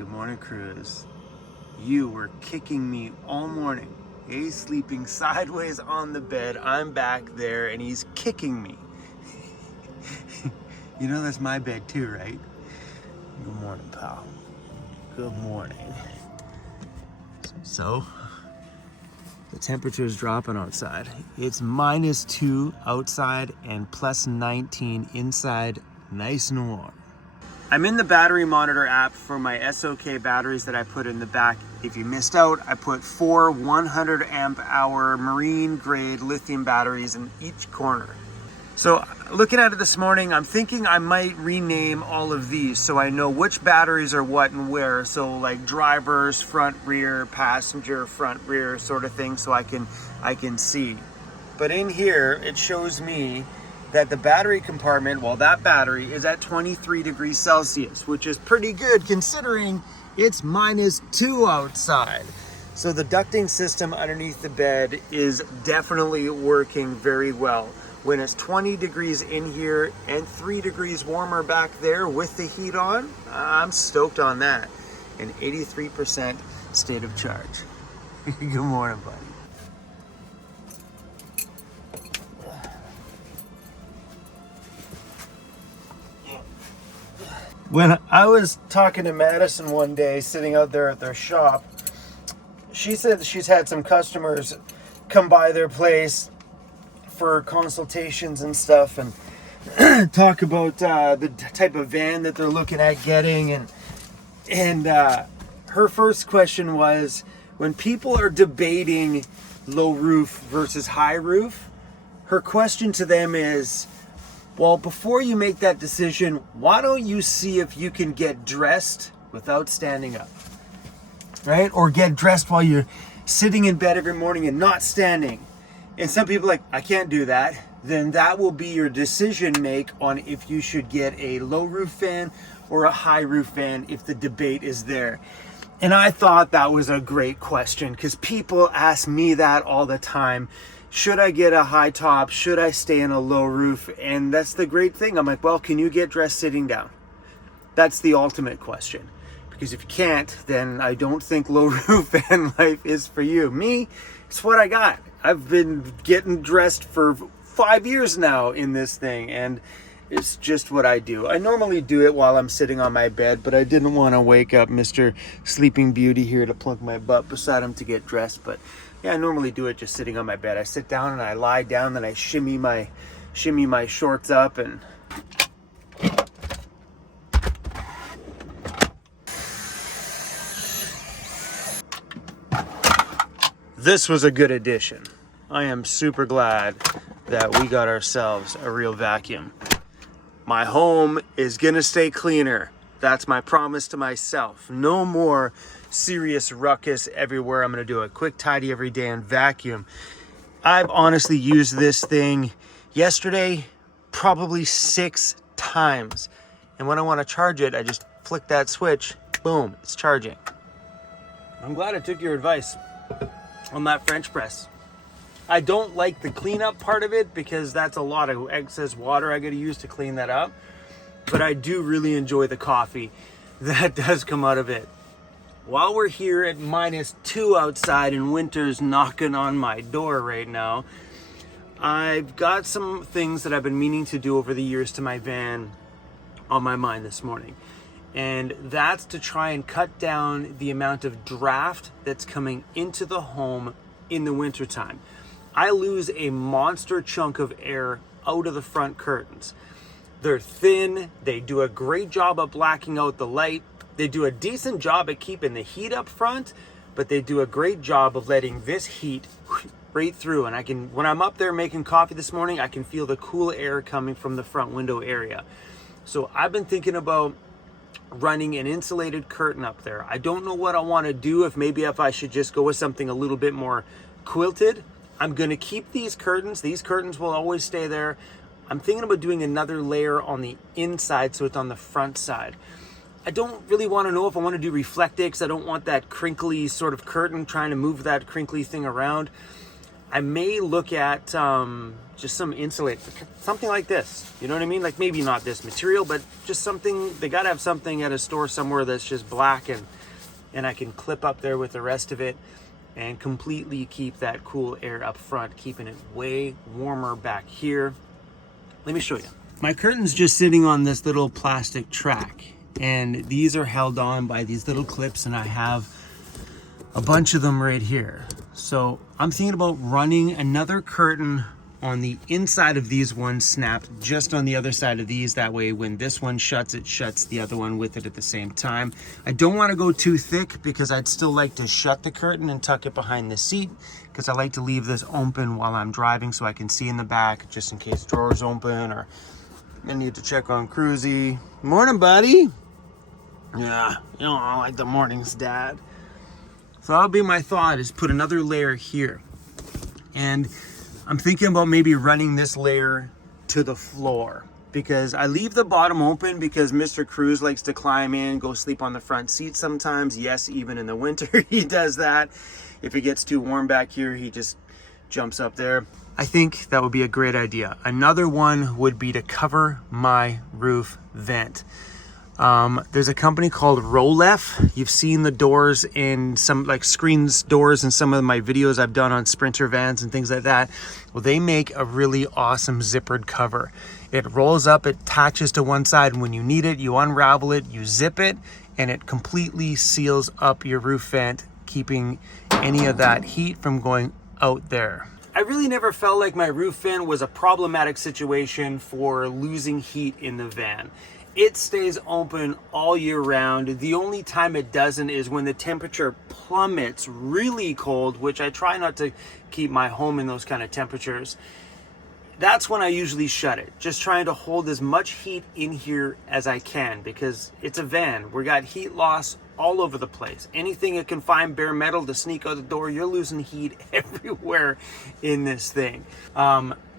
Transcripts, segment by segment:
Good morning, Cruz. You were kicking me all morning. He's sleeping sideways on the bed. I'm back there and he's kicking me. You know that's my bed too, right? Good morning, pal. Good morning. So, the temperature is dropping outside. It's -2 outside and +19 inside, nice and warm. I'm in the battery monitor app for my SOK batteries that I put in the back. If you missed out, I put 4 100 amp hour marine grade lithium batteries in each corner. So looking at it this morning, I'm thinking I might rename all of these so I know which batteries are what and where. So like drivers, front, rear, passenger, front, rear sort of thing, so I can see. But in here, it shows me that the battery compartment, well, that battery is at 23 degrees Celsius, which is pretty good considering it's -2 outside. So the ducting system underneath the bed is definitely working very well. When it's 20 degrees in here and 3 degrees warmer back there with the heat on, I'm stoked on that. And 83% state of charge. Good morning, buddy. When I was talking to Madison one day, sitting out there at their shop, she said she's had some customers come by their place for consultations and stuff and talk about the type of van that they're looking at getting. And her first question was, when people are debating low roof versus high roof, her question to them is, well, before you make that decision, why don't you see if you can get dressed without standing up, right? Or get dressed while you're sitting in bed every morning and not standing. And some people are like, I can't do that. Then that will be your decision make on if you should get a low roof fan or a high roof fan if the debate is there. And I thought that was a great question because people ask me that all the time. Should I get a high top? Should I stay in a low roof? And that's the great thing. I'm like, well, can you get dressed sitting down? That's the ultimate question. Because if you can't, then I don't think low roof van life is for you. Me, it's what I got. I've been getting dressed for 5 years now in this thing, and it's just what I do. I normally do it while I'm sitting on my bed, but I didn't want to wake up Mr. Sleeping Beauty here to plunk my butt beside him to get dressed. But yeah, I normally do it just sitting on my bed. I sit down and I lie down, then I shimmy my shorts up and this was a good addition. I am super glad that we got ourselves a real vacuum. My home is gonna stay cleaner. That's my promise to myself. No more serious ruckus everywhere. I'm gonna do a quick tidy every day and vacuum. I've honestly used this thing yesterday probably 6 times. And when I wanna charge it, I just flick that switch, boom, it's charging. I'm glad I took your advice on that French press. I don't like the cleanup part of it because that's a lot of excess water I gotta use to clean that up. But I do really enjoy the coffee that does come out of it. While we're here at -2 outside and winter's knocking on my door right now, I've got some things that I've been meaning to do over the years to my van on my mind this morning. And that's to try and cut down the amount of draft that's coming into the home in the wintertime. I lose a monster chunk of air out of the front curtains. They're thin, they do a great job of blacking out the light, they do a decent job at keeping the heat up front, but they do a great job of letting this heat right through. And when I'm up there making coffee this morning, I can feel the cool air coming from the front window area. So I've been thinking about running an insulated curtain up there. I don't know what I want to do, if I should just go with something a little bit more quilted. I'm going to keep these curtains. These curtains will always stay there. I'm thinking about doing another layer on the inside so it's on the front side. I don't really want to know if I want to do reflectics. I don't want that crinkly sort of curtain trying to move that crinkly thing around. I may look at just some insulate, something like this. You know what I mean? Like maybe not this material, but just something. They gotta have something at a store somewhere that's just black, and I can clip up there with the rest of it and completely keep that cool air up front, keeping it way warmer back here. Let me show you. My curtain's just sitting on this little plastic track, and these are held on by these little clips, and I have a bunch of them right here. So I'm thinking about running another curtain on the inside of these ones, snapped just on the other side of these. That way when this one shuts, it shuts the other one with it at the same time. I don't want to go too thick because I'd still like to shut the curtain and tuck it behind the seat, because I like to leave this open while I'm driving so I can see in the back just in case drawers open or I need to check on Cruzy. Morning, buddy. Yeah, you know, I like the mornings, Dad. So that'll be my thought, is put another layer here. And I'm thinking about maybe running this layer to the floor, because I leave the bottom open because Mr. Cruz likes to climb in, go sleep on the front seat sometimes. Yes, even in the winter he does that. If it gets too warm back here, he just jumps up there. I think that would be a great idea. Another one would be to cover my roof vent. There's a company called Rolef. You've seen the doors in some, like screens doors in some of my videos I've done on Sprinter vans and things like that. Well, they make a really awesome zippered cover. It rolls up, it attaches to one side, and when you need it, you unravel it, you zip it, and it completely seals up your roof vent, keeping any of that heat from going out there. I really never felt like my roof vent was a problematic situation for losing heat in the van. It stays open all year round. The only time it doesn't is when the temperature plummets really cold, which I try not to keep my home in those kind of temperatures. That's when I usually shut it. Just trying to hold as much heat in here as I can, because it's a van. We got heat loss all over the place. Anything that can find bare metal to sneak out the door, you're losing heat everywhere in this thing.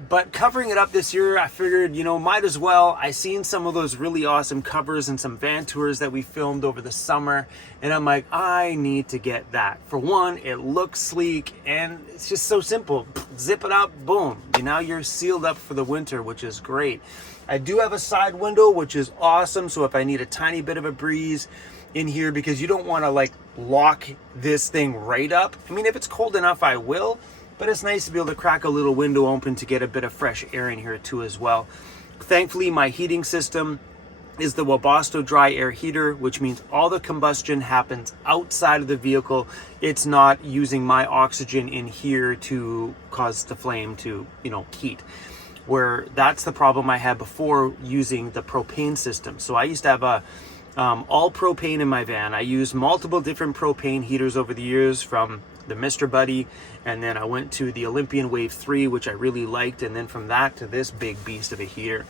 But covering it up this year, I figured, you know, might as well. I seen some of those really awesome covers and some van tours that we filmed over the summer, and I'm like, I need to get that. For one, it looks sleek and it's just so simple. Zip it up, boom. Now you're sealed up for the winter, which is great. I do have a side window, which is awesome. So if I need a tiny bit of a breeze in here, because you don't want to like lock this thing right up. I mean, if it's cold enough, I will. But it's nice to be able to crack a little window open to get a bit of fresh air in here too as well. Thankfully, my heating system is the Webasto dry air heater, which means all the combustion happens outside of the vehicle. It's not using my oxygen in here to cause the flame to, you know, heat. Where that's the problem I had before using the propane system. So I used to have a all propane in my van. I used multiple different propane heaters over the years, from the Mr. Buddy, and then I went to the Olympian Wave 3, which I really liked, and then from that to this big beast of a heater.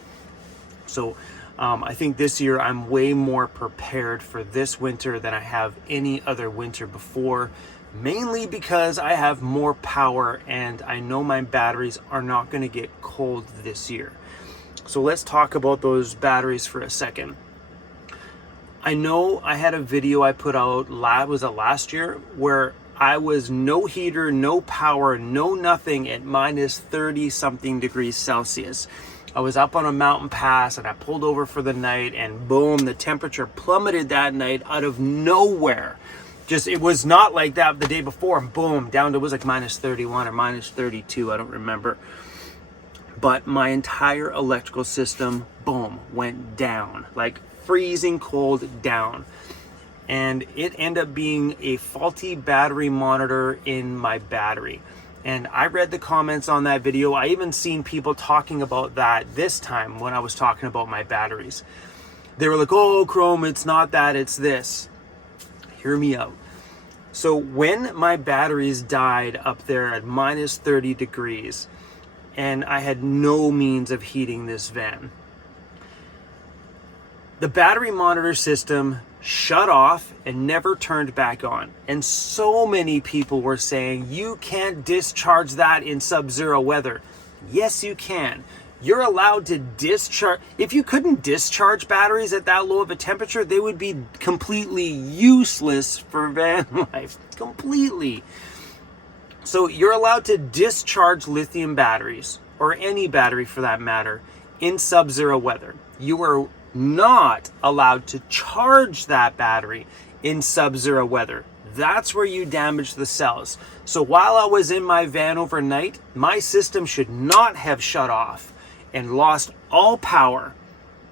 So I think this year I'm way more prepared for this winter than I have any other winter before, mainly because I have more power and I know my batteries are not going to get cold this year. So let's talk about those batteries for a second. I know I had a video I put out, was it last year, where I was no heater, no power, no nothing at minus 30 something degrees Celsius. I was up on a mountain pass and I pulled over for the night, and boom, the temperature plummeted that night out of nowhere. Just, it was not like that the day before, and boom, down to, it was like minus 31 or minus 32, I don't remember. But my entire electrical system, boom, went down, like freezing cold down. And it ended up being a faulty battery monitor in my battery. And I read the comments on that video. I even seen people talking about that this time when I was talking about my batteries. They were like, oh, Chrome, it's not that, it's this. Hear me out. So when my batteries died up there at minus 30 degrees, and I had no means of heating this van, the battery monitor system shut off and never turned back on. And so many people were saying, you can't discharge that in sub-zero weather. Yes, you can. You're allowed to discharge. If you couldn't discharge batteries at that low of a temperature, they would be completely useless for van life. Completely. So you're allowed to discharge lithium batteries, or any battery for that matter, in sub-zero weather. You are not allowed to charge that battery in sub-zero weather. That's where you damage the cells. So while I was in my van overnight, my system should not have shut off and lost all power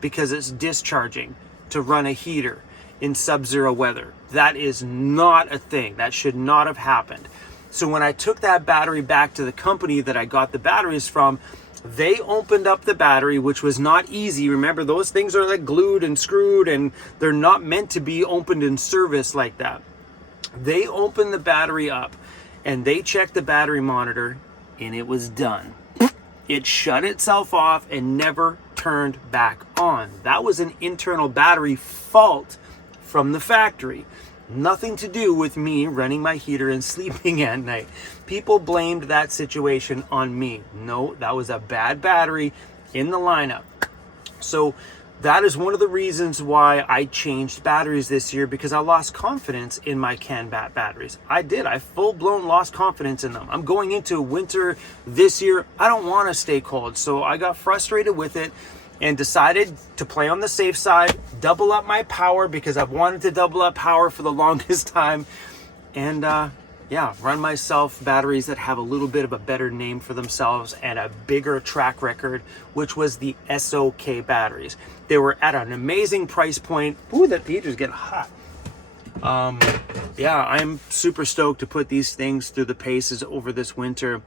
because it's discharging to run a heater in sub-zero weather. That is not a thing. That should not have happened. So when I took that battery back to the company that I got the batteries from, they opened up the battery, which was not easy. Remember, those things are like glued and screwed, and they're not meant to be opened in service like that. They opened the battery up and they checked the battery monitor, and it was done. It shut itself off and never turned back on. That was an internal battery fault from the factory. Nothing to do with me running my heater and sleeping at night. People blamed that situation on me. No, that was a bad battery in the lineup. So that is one of the reasons why I changed batteries this year, because I lost confidence in my CanBat batteries. I did. I full-blown lost confidence in them. I'm going into winter this year. I don't want to stay cold. So I got frustrated with it and decided to play on the safe side, double up my power, because I've wanted to double up power for the longest time. And yeah, run myself batteries that have a little bit of a better name for themselves and a bigger track record, which was the SOK batteries. They were at an amazing price point. Ooh, that heater's getting hot. Yeah, I'm super stoked to put these things through the paces over this winter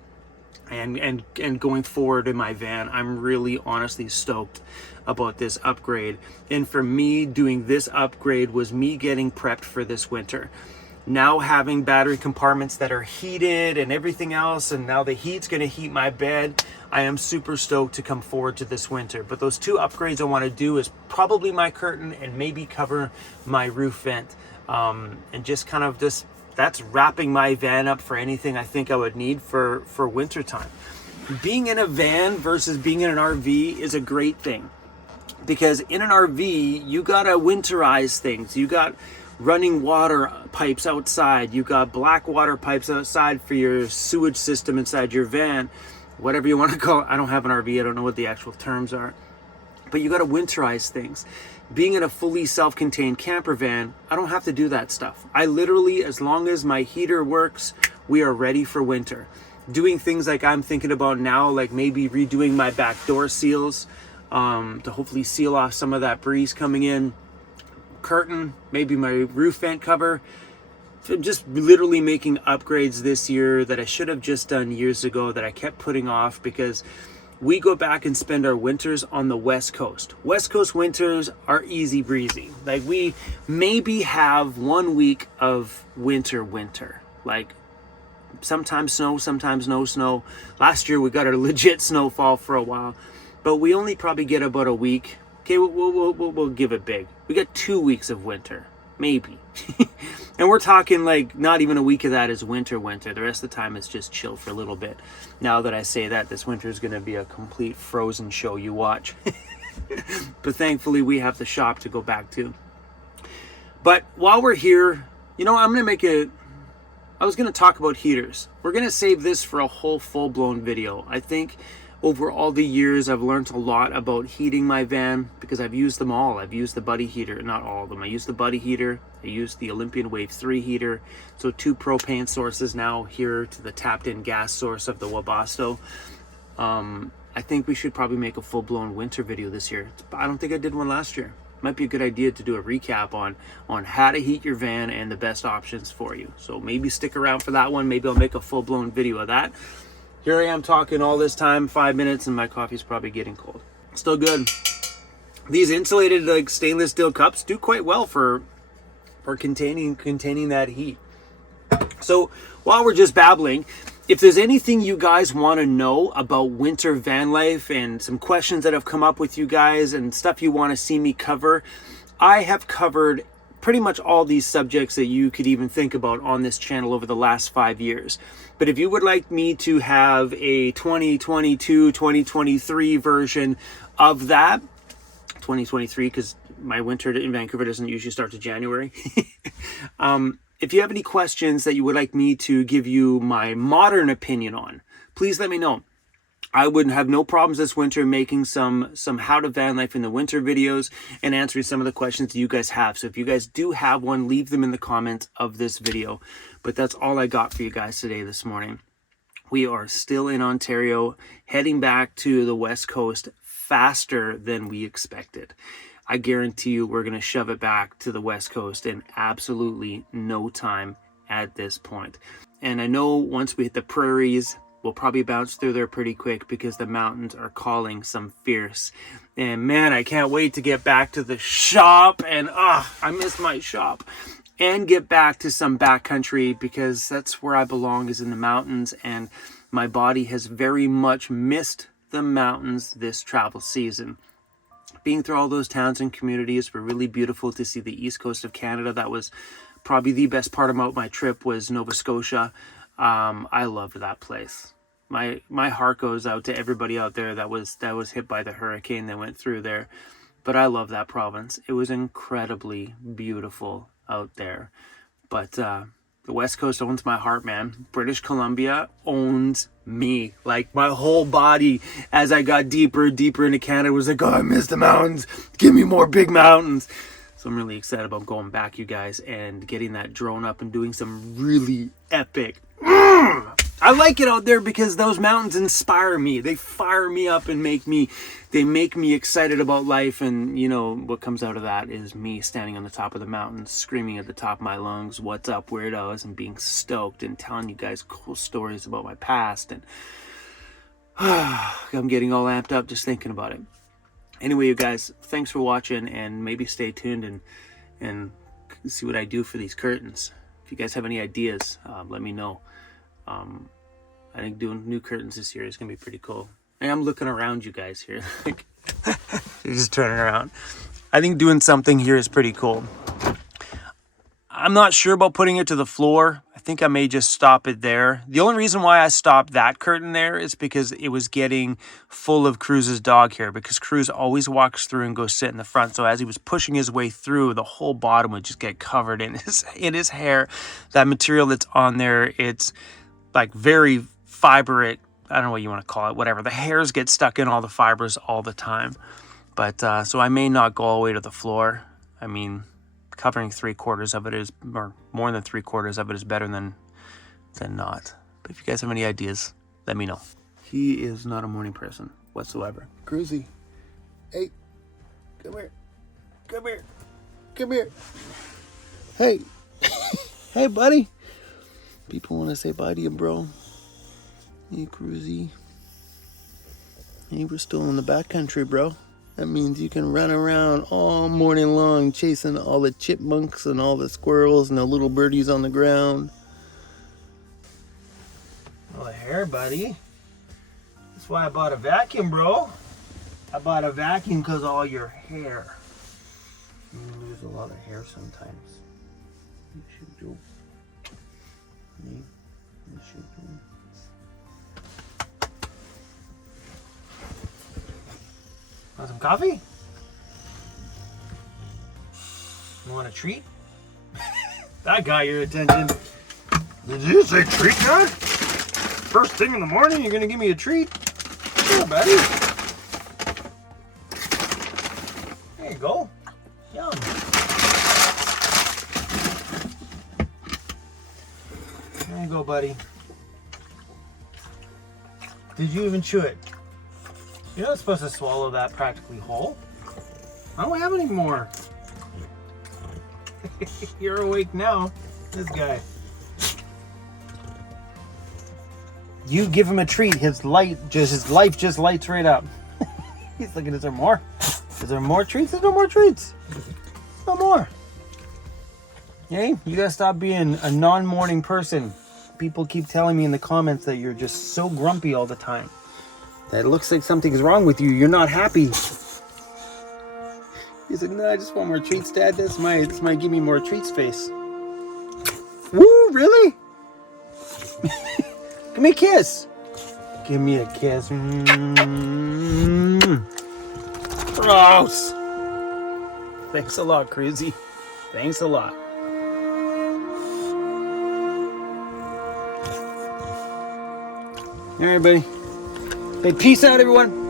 and going forward in my van. I'm really honestly stoked about this upgrade. And for me, doing this upgrade was me getting prepped for this winter. Now having battery compartments that are heated and everything else, and now the heat's going to heat my bed, I am super stoked to come forward to this winter. But those two upgrades I want to do is probably my curtain and maybe cover my roof vent, and just kind of just, that's wrapping my van up for anything I think I would need for winter time. Being in a van versus being in an RV is a great thing, because in an RV you gotta winterize things. You got running water pipes outside, you got black water pipes outside for your sewage system inside your van, whatever you want to call it. I don't have an RV, I don't know what the actual terms are, but you got to winterize things. Being in a fully self-contained camper van, I don't have to do that stuff. I literally, as long as my heater works, we are ready for winter. Doing things like I'm thinking about now, like maybe redoing my back door seals to hopefully seal off some of that breeze coming in. Curtain, maybe my roof vent cover. So just literally making upgrades this year that I should have just done years ago, that I kept putting off, because we go back and spend our winters on the West Coast. West Coast winters are easy breezy. Like, we maybe have 1 week of winter, like sometimes snow, sometimes no snow. Last year we got a legit snowfall for a while, but we only probably get about a week. Okay, we'll give it big. We got 2 weeks of winter, maybe. And we're talking like not even a week of that is winter. The rest of the time it's just chill for a little bit. Now that I say that, this winter is going to be a complete Frozen show you watch. But thankfully we have the shop to go back to. But while we're here, you know, I was going to talk about heaters. We're going to save this for a whole full-blown video. I think over all the years, I've learned a lot about heating my van, because I've used them all. I've used the Buddy heater, not all of them. I used the Buddy heater. I used the Olympian Wave 3 heater. So 2 propane sources now here to the tapped-in gas source of the Webasto. I think we should probably make a full-blown winter video this year. I don't think I did one last year. Might be a good idea to do a recap on how to heat your van and the best options for you. So maybe stick around for that one. Maybe I'll make a full-blown video of that. Here I am talking all this time, 5 minutes, and my coffee's probably getting cold. Still good. These insulated like stainless steel cups do quite well for containing that heat. So while we're just babbling, if there's anything you guys want to know about winter van life and some questions that have come up with you guys and stuff you want to see me cover, I have covered pretty much all these subjects that you could even think about on this channel over the last 5 years. But if you would like me to have a 2022, 2023 version of that, 2023, because my winter in Vancouver doesn't usually start to January. If you have any questions that you would like me to give you my modern opinion on, please let me know. I would have no problems this winter making some how to van life in the winter videos and answering some of the questions that you guys have. So if you guys do have one, leave them in the comments of this video. But that's all I got for you guys today this morning. We are still in Ontario, heading back to the West Coast faster than we expected. I guarantee you we're going to shove it back to the West Coast in absolutely no time at this point. And I know once we hit the prairies, we'll probably bounce through there pretty quick because the mountains are calling some fierce. And man, I can't wait to get back to the shop. And I miss my shop. And get back to some backcountry because that's where I belong, is in the mountains. And my body has very much missed the mountains this travel season. Being through all those towns and communities were really beautiful to see the east coast of Canada. That was probably the best part about my trip, was Nova Scotia. I loved that place. My heart goes out to everybody out there that was hit by the hurricane that went through there. But I love that province. It was incredibly beautiful out there. But the West Coast owns my heart, man. British Columbia owns me. Like, my whole body, as I got deeper and deeper into Canada, was like, oh, I miss the mountains. Give me more big mountains. So I'm really excited about going back, you guys, and getting that drone up and doing some really epic. I like it out there because those mountains inspire me. They fire me up and make me excited about life. And you know what comes out of that is me standing on the top of the mountain, screaming at the top of my lungs, "What's up, weirdos?" and being stoked and telling you guys cool stories about my past. And I'm getting all amped up just thinking about it. Anyway, you guys, thanks for watching, and maybe stay tuned and see what I do for these curtains. If you guys have any ideas, let me know. I think doing new curtains this year is gonna be pretty cool. And I'm looking around you guys here. Like, you're just turning around. I think doing something here is pretty cool. I'm not sure about putting it to the floor. I think I may just stop it there. The only reason why I stopped that curtain there is because it was getting full of Cruz's dog hair, because Cruz always walks through and goes sit in the front. So as he was pushing his way through, the whole bottom would just get covered in his hair. That material that's on there, it's like very fibrous. I don't know what you want to call it, whatever. The hairs get stuck in all the fibers all the time. But so I may not go all the way to the floor. I mean, covering 3/4 of it is, or more than 3/4 of it is better than not. But if you guys have any ideas, let me know. He is not a morning person whatsoever. Cruzy, hey, come here, come here, come here. Hey, hey, buddy. People want to say bye to you, bro. Hey, Cruzy. Hey, we're still in the backcountry, bro. That means you can run around all morning long chasing all the chipmunks and all the squirrels and the little birdies on the ground. All the hair, buddy. That's why I bought a vacuum, bro. I bought a vacuum because of all your hair. You lose a lot of hair sometimes. You should do. You should do. Want some coffee? You want a treat? That got your attention. Did you say treat, guy? First thing in the morning, you're gonna give me a treat? Sure, buddy. There you go. Yum. There you go, buddy. Did you even chew it? You're not supposed to swallow that practically whole. I don't have any more. You're awake now. This guy. You give him a treat, his life just lights right up. He's looking, is there more? Is there more treats? There's no more treats. No more. Hey, you gotta stop being a non-morning person. People keep telling me in the comments that you're just so grumpy all the time. That it looks like something's wrong with you. You're not happy. He's like, no, I just want more treats, Dad. That's my give me more treats face. Woo, really? Give me a kiss. Give me a kiss. Gross. Thanks a lot, Cruzy. Thanks a lot. All right, buddy. Hey, peace out, everyone.